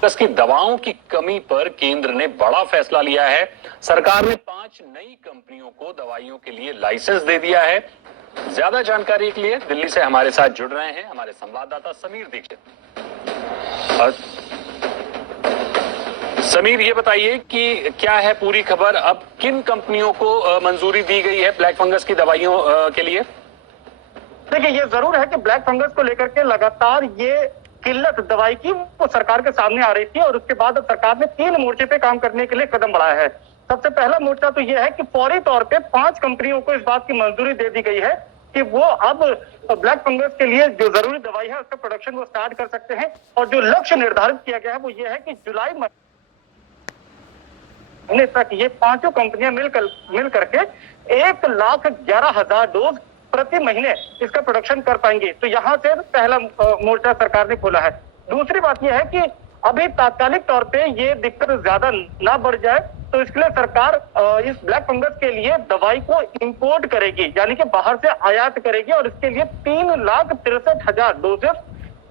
Fungus की दवाओं की कमी पर केंद्र ने बड़ा फैसला लिया है। सरकार ने 5 नई कंपनियों को दवाइयों के लिए लाइसेंस दे दिया है। ज्यादा जानकारी के लिए दिल्ली से हमारे साथ जुड़ रहे हैं हमारे संवाददाता समीर दीक्षित। समीर, ये बताइए कि क्या है पूरी खबर, अब किन कंपनियों को मंजूरी दी गई है ब्लैक फंगस की दवाइयों के लिए? देखिए, ये जरूर है कि ब्लैक फंगस को लेकर के लगातार ये किल्लत दवाई की वो सरकार के सामने आ रही थी और उसके बाद अब सरकार ने 3 मोर्चे पे काम करने के लिए कदम बढ़ाया है। सबसे पहला मोर्चा तो ये है कि फौरी तौर पे 5 कंपनियों को इस बात की मंजूरी दे दी गई है कि वो अब ब्लैक फंगस के लिए जो जरूरी दवाई है उसका प्रोडक्शन वो स्टार्ट कर सकते हैं। और जो लक्ष्य निर्धारित किया गया है वो ये है कि जुलाई महीने तक ये 5 कंपनियां मिल करके 1,11,000 डोज प्रति महीने इसका प्रोडक्शन कर पाएंगे। तो यहाँ से पहला मोर्चा सरकार ने खोला है। दूसरी बात यह है कि अभी तात्कालिक तौर पे ये दिक्कत ज्यादा ना बढ़ जाए तो इसके लिए सरकार इस ब्लैक फंगस के लिए दवाई को इंपोर्ट करेगी, यानी कि बाहर से आयात करेगी और इसके लिए 3,63,000 डोजेस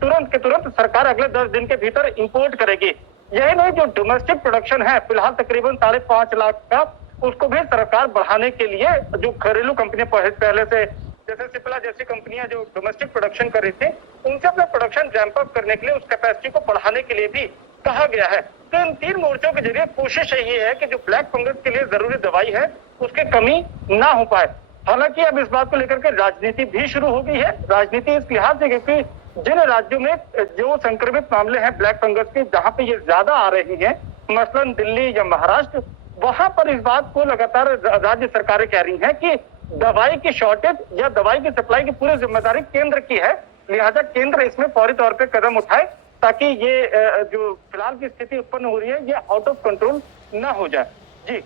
तुरंत के तुरंत सरकार अगले 10 दिन के भीतर इंपोर्ट करेगी। यही नहीं, जो डोमेस्टिक प्रोडक्शन है फिलहाल तकरीबन 5.5 लाख का, उसको भी सरकार बढ़ाने के लिए जो घरेलू कंपनियां पहले से जैसे सिप्ला जैसी कंपनियां जो डोमेस्टिक प्रोडक्शन कर रही थी उनसे अपना प्रोडक्शन रैंप अप करने के लिए उस कैपेसिटी को बढ़ाने के लिए भी कहा गया है। तो इन 3 मोर्चों के जरिए कोशिश यही है कि जो ब्लैक फंगस के लिए जरूरी दवाई है उसकी कमी ना हो पाए। हालांकि अब इस बात को लेकर के राजनीति भी शुरू हो गई है। राजनीति इस लिहाज से क्योंकि जिन राज्यों में जो संक्रमित मामले हैं ब्लैक फंगस के, जहां पे ये ज्यादा आ रही है, मसलन दिल्ली या महाराष्ट्र, वहां पर इस बात को लगातार राज्य सरकारें कह रही हैं कि दवाई की शॉर्टेज या दवाई की सप्लाई की पूरी जिम्मेदारी केंद्र की है, लिहाजा केंद्र इसमें फौरी तौर पे कदम उठाए ताकि ये जो फिलहाल की स्थिति उत्पन्न हो रही है ये आउट ऑफ कंट्रोल ना हो जाए। जी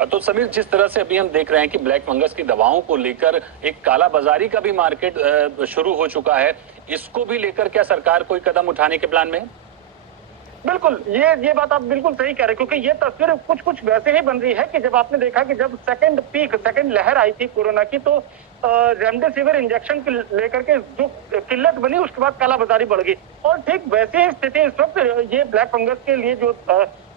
तो समीर, जिस तरह से अभी हम देख रहे हैं कि ब्लैक फंगस की दवाओं को लेकर एक कालाबाजारी का भी मार्केट शुरू हो चुका है, इसको भी लेकर क्या सरकार कोई कदम उठाने के प्लान में है? बिल्कुल, ये बात आप बिल्कुल सही कह रहे हैं, क्योंकि ये तस्वीर कुछ वैसे ही बन रही है कि जब आपने देखा कि जब सेकंड लहर आई थी कोरोना की तो रेमडेसिविर इंजेक्शन को लेकर के जो किल्लत बनी उसके बाद कालाबाजारी बढ़ गई और ठीक वैसी ही स्थिति इस वक्त ये ब्लैक फंगस के लिए जो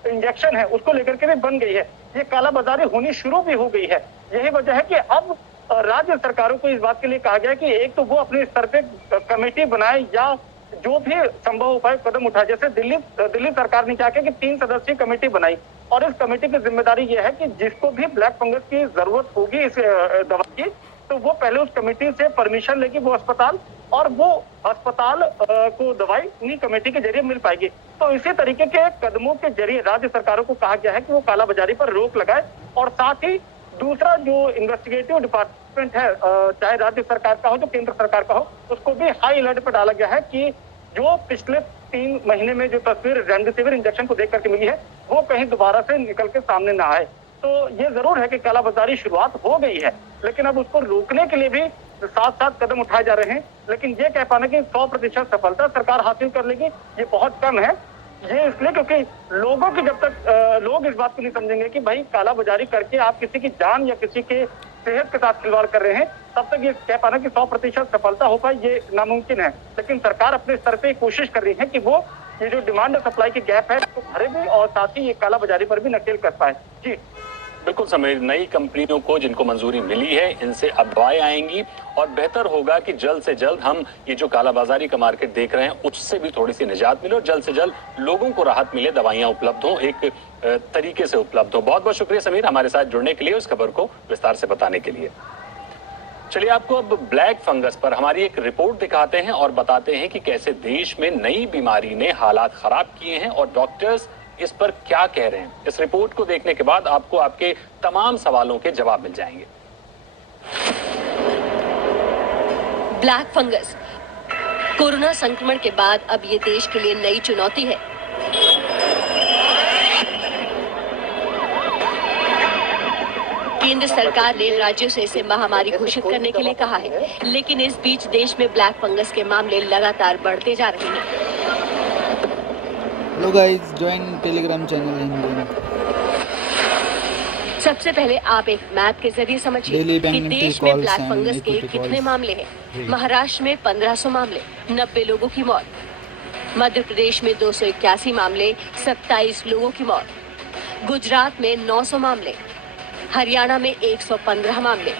इंजेक्शन है उसको लेकर के भी बन गई है। ये कालाबाजारी होनी शुरू भी हो गई है। यही वजह है कि अब राज्य सरकारों को इस बात के लिए कहा गया कि एक तो वो अपने स्तर पे कमेटी बनाए या जो भी संभव उपाय कदम उठाए। जैसे दिल्ली सरकार ने क्या किया कि 3 सदस्यीय कमेटी बनाई और इस कमेटी की जिम्मेदारी यह है कि जिसको भी ब्लैक फंगस की जरूरत होगी इस दवा की तो वो पहले उस कमेटी से परमिशन लेगी वो अस्पताल, और वो अस्पताल को दवाई उन्हीं कमेटी के जरिए मिल पाएगी। तो इसी तरीके के कदमों के जरिए राज्य सरकारों को कहा गया है कि वो कालाबाजारी पर रोक लगाए और साथ ही दूसरा जो इन्वेस्टिगेटिव डिपार्टमेंट है चाहे राज्य सरकार का हो जो केंद्र सरकार का हो, उसको भी हाई अलर्ट पर डाला गया है कि जो पिछले 3 महीने में जो तस्वीर रेमडेसिविर इंजेक्शन को देख करके मिली है वो कहीं दोबारा से निकल के सामने ना आए। तो ये जरूर है कि कालाबाजारी शुरुआत हो गई है, लेकिन अब उसको रोकने के लिए भी साथ साथ कदम उठाए जा रहे हैं। लेकिन ये कह पाना कि 100% सफलता सरकार हासिल कर लेगी ये बहुत कम है। ये इसलिए क्योंकि लोगों की जब तक लोग इस बात को नहीं समझेंगे कि भाई कालाबाजारी करके आप किसी की जान या किसी के सेहत के साथ खिलवाड़ कर रहे हैं, तब तक ये कह पाना कि 100% सफलता हो पाए ये नामुमकिन है। लेकिन सरकार अपने स्तर पे कोशिश कर रही है कि वो ये जो डिमांड और सप्लाई की गैप है उसको भरे भी और साथ ही ये कालाबाजारी पर भी नकेल कर पाए। जी बिल्कुल समीर, नई कंपनियों को जिनको मंजूरी मिली है इनसे अब दवाएं आएंगी और बेहतर होगा कि जल्द से जल्द हम ये जो कालाबाजारी का मार्केट देख रहे हैं उससे भी थोड़ी सी निजात मिले और जल्द से जल्द लोगों को राहत मिले, दवाइयां उपलब्ध हो, एक तरीके से उपलब्ध हो। बहुत बहुत शुक्रिया समीर हमारे साथ जुड़ने के लिए, उस खबर को विस्तार से बताने के लिए। चलिए आपको अब ब्लैक फंगस पर हमारी एक रिपोर्ट दिखाते हैं और बताते हैं कि कैसे देश में नई बीमारी ने हालात खराब किए हैं और डॉक्टर्स इस पर क्या कह रहे हैं। इस रिपोर्ट को देखने के बाद आपको आपके तमाम सवालों के जवाब मिल जाएंगे। ब्लैक फंगस कोरोना संक्रमण के बाद अब ये देश के लिए नई चुनौती है। केंद्र सरकार ने राज्यों से इसे महामारी घोषित करने के लिए कहा है, लेकिन इस बीच देश में ब्लैक फंगस के मामले लगातार बढ़ते जा रहे हैं। Hello guys, join Telegram channel Hindi. सबसे पहले आप एक मैप के जरिए समझिए कि देश में ब्लैक फंगस के कितने मामले हैं। महाराष्ट्र में 1500 मामले, 90 लोगों की मौत। मध्य प्रदेश में 281 मामले, 27 लोगों की मौत। गुजरात में 900 मामले, हरियाणा में 115 मामले,